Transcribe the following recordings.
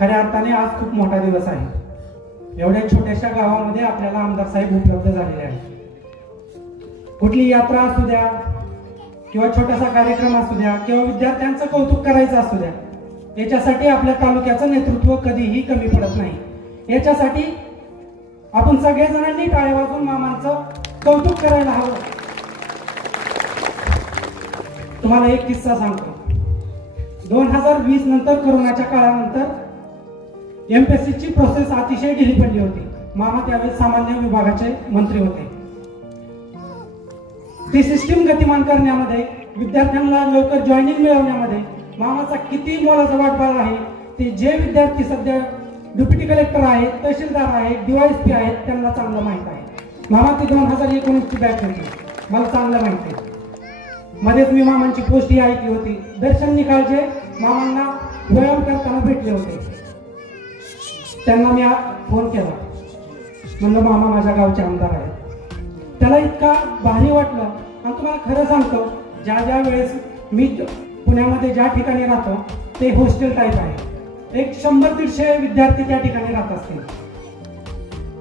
खऱ्या अर्थाने आज खूप मोठा दिवस आहे. एवढ्या छोट्याशा गावामध्ये आपल्याला आमदार साहेब उपलब्ध झालेले आहेत. कुठली यात्रा असू द्या किंवा छोटासा कार्यक्रम असू द्या किंवा विद्यार्थ्यांचं कौतुक करायचं असू द्या, याच्यासाठी आपल्या तालुक्याचं नेतृत्व कधीही कमी पडत नाही. याच्यासाठी आपण सगळेजणांनी टाळ्या वाजवून मामांचं कौतुक करायला हवं. तुम्हाला एक किस्सा सांगतो. 2020 नंतर कोरोनाच्या काळानंतर एमपीएससीची प्रोसेस अतिशय ढिली पडली होती. मामा त्यावेळेस सामान्य विभागाचे मंत्री होते. ती सिस्टीम गतिमान करण्यामध्ये, विद्यार्थ्यांना लवकर जॉईनिंग मिळवण्यामध्ये मामाचा किती मोलाचा वाटभार आहे ते जे विद्यार्थी सध्या डेप्युटी कलेक्टर आहेत, तहसीलदार आहेत, डीवायएसपी आहेत, त्यांना चांगलं माहित आहे. मामा ती 2019ची बॅच होती, मला चांगलं माहिती आहे. मध्येच मी मामांची पोस्ट ही ऐकली होती. दर्शन निकाळजे मामांना व्यायाम करताना भेटले होते. त्यांना मी फोन केला, म्हणलं मामा माझ्या गावचे आमदार आहेत. त्याला इतका भारी वाटलं. आणि तुम्हाला खरं सांगतो, ज्या ज्या वेळेस मी पुण्यामध्ये ज्या ठिकाणी राहतो ते हॉस्टेल टाईप आहे. एक 100-150 विद्यार्थी त्या ठिकाणी राहत असतील.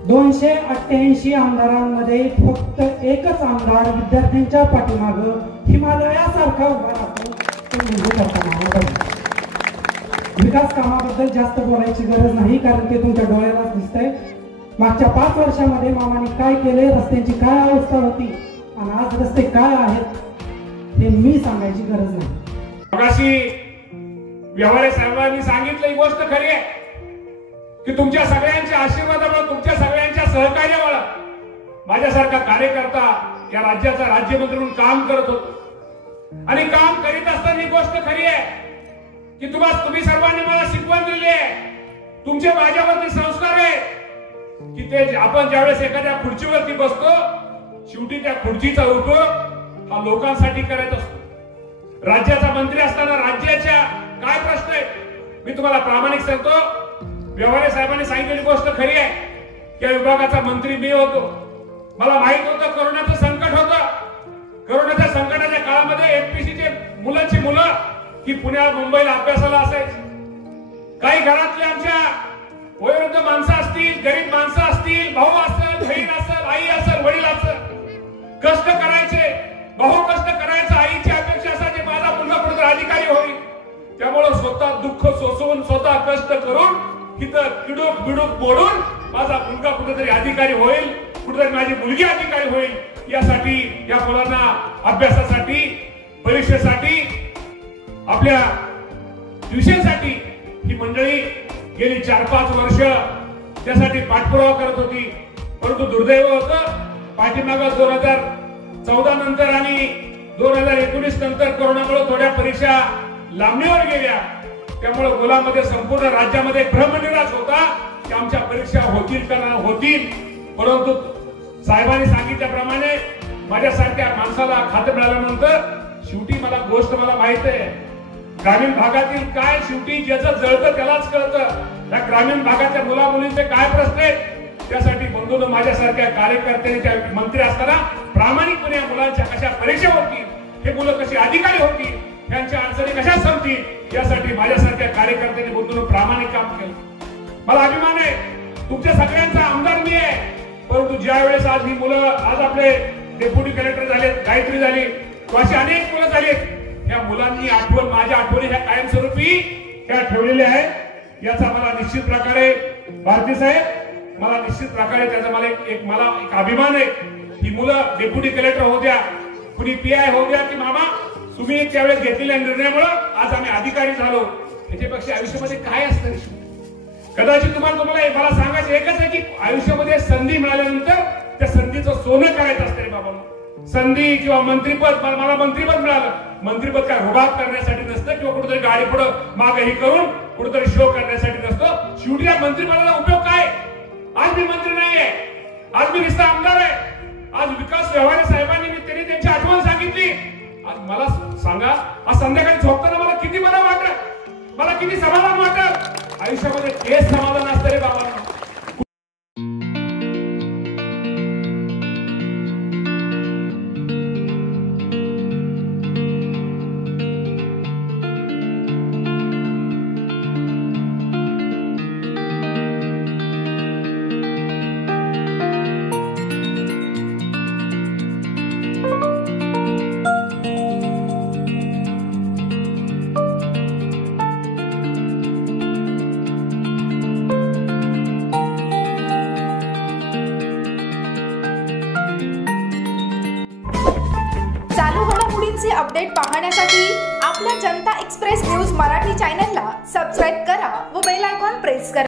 288 आमदारांमध्ये फक्त एकच आमदार विद्यार्थ्यांच्या पाठीमागं हिमालयासारखा उभा राहतो. तो म्हणजे करताना विकास कामाबद्दल जास्त बोलायची गरज नाही, कारण ते तुमच्या डोळ्यालाच दिसतंय. मागच्या 5 वर्षामध्ये मामाने काय केले, रस्त्यांची काय अवस्था होती आणि आज रस्ते काय आहेत हे मी सांगायची गरज नाही. मगाशी व्यवहारे साहेबांनी सांगितलं ही गोष्ट खरी आहे की तुमच्या सगळ्यांच्या आशीर्वादामुळे, तुमच्या सगळ्यांच्या सहकार्यामुळे माझ्यासारखा कार्यकर्ता या राज्याचा राज्यमंत्री म्हणून काम करत होतो. आणि काम करीत असताना ही गोष्ट खरी आहे की तुम्ही सर्वांनी मला शिकवण दिली आहे. तुमचे माझ्यावरती संस्कार आहे की ते आपण ज्यावेळेस एखाद्या खुर्चीवरती बसतो, शेवटी त्या खुर्चीचा उपयोग हा लोकांसाठी करायचा असतो. राज्याचा मंत्री असताना राज्याच्या काय प्रश्न आहेत मी तुम्हाला प्रामाणिक सांगतो. व्यवहारे साहेबांनी सांगितलेली गोष्ट खरी आहे. त्या विभागाचा मंत्री मी होतो. मला माहित होतं कोरोनाचं संकट होतं. कोरोनाच्या संकटाच्या काळामध्ये एमपीसीचे मुलं की पुण्या मुंबईला अभ्यासाला असायची. काही घरातले आमच्या वयोवृद्ध माणसं असतील, गरीब माणसं असतील, भाऊ असेल, बहीण असेल, आई असेल, वडील असेल, कष्ट करायचे. भाऊ कष्ट करायचं, आईची अपेक्षा असायची माझा मुलगा कुठेतरी अधिकारी होईल. त्यामुळे स्वतः दुःख सोसून, स्वतः कष्ट करून, तिथं किडूक बिडूक मोडून माझा मुलगा कुठेतरी अधिकारी होईल, कुठेतरी माझी मुलगी अधिकारी होईल, यासाठी या मुलांना अभ्यासासाठी, परीक्षेसाठी, आपल्या ट्युशनसाठी ही मंडळी गेली 4-5 वर्ष त्यासाठी पाठपुरावा करत होती. परंतु दुर्दैव होतं, पाठीमागं 2014 नंतर आणि 2019 नंतर कोरोनामुळे थोड्या परीक्षा लांबणीवर गेल्या. त्यामुळे मुलांमध्ये, संपूर्ण राज्यामध्ये भ्रमनिराश होता की आमच्या परीक्षा होतील का नाही होतील. परंतु साहेबांनी सांगितल्याप्रमाणे माझ्यासारख्या माणसाला खातं मिळाल्यानंतर शेवटी मला माहित आहे ग्रामीण भागातील काय, शेवटी ज्याचं जळतं त्यालाच कळतं. या ग्रामीण भागाच्या मुला मुलींचे काय प्रश्न आहेत त्यासाठी बंधून माझ्यासारख्या कार्यकर्त्यांच्या मंत्री असताना प्रामाणिकपणे या मुलांच्या कशा परीक्षा होतील, हे मुलं कशी अधिकारी होतील, त्यांच्या अडचणी कशा संपतील यासाठी माझ्यासारख्या कार्यकर्त्यांनी बंधून प्रामाणिक काम केलं. मला अभिमान आहे तुमच्या सगळ्यांचा आमदार मी आहे. परंतु ज्या वेळेस आज ही मुलं आज आपले डेप्युटी कलेक्टर झाले, गायत्री झाली, अशी अनेक मुलं झालीत, या मुलांनी माझ्या आठवणी ह्या कायमस्वरूपी त्या ठेवलेल्या आहेत. याचा मला निश्चित प्रकारे भारती साहेब, मला निश्चित प्रकारे त्याचा मला एक अभिमान आहे. ही मुलं डेप्युटी कलेक्टर होत्या, कुणी पीआय होत्या की मामा तुम्ही त्यावेळेस घेतलेल्या निर्णयामुळे आज आम्ही अधिकारी झालो. याच्यापेक्षा आयुष्यामध्ये काय असतं? कदाचित तुम्हाला मला सांगायचं एकच आहे की आयुष्यामध्ये संधी मिळाल्यानंतर त्या संधीचं सोनं करायचं असतं रे बाबा. संधी किंवा मंत्रीपद, मला मंत्रीपद मिळालं, मंत्रीपद काय रुबाब करण्यासाठी नसतं किंवा कुठेतरी गाडी पुढं मागही करून कुठेतरी शो करण्यासाठी नसतं. शेवटी या मंत्रिपदाचा उपयोग काय? आज मी मंत्री नाहीये, आज मी नुसता आमदार आहे. आज विकास व्यवहारे साहेबांनी त्यांनी त्यांची आठवण सांगितली. आज मला सांगा, आज संध्याकाळी झोपताना मला किती बरं वाटत, मला किती समाधान वाटत. आयुष्यामध्ये तेच समाधान असतं रे बाबा. घडामोडींचे अपडेट पाहण्यासाठी आपल्या जनता एक्सप्रेस न्यूज मराठी चॅनलला सबस्क्राईब करा व बेल आयकॉन प्रेस करा.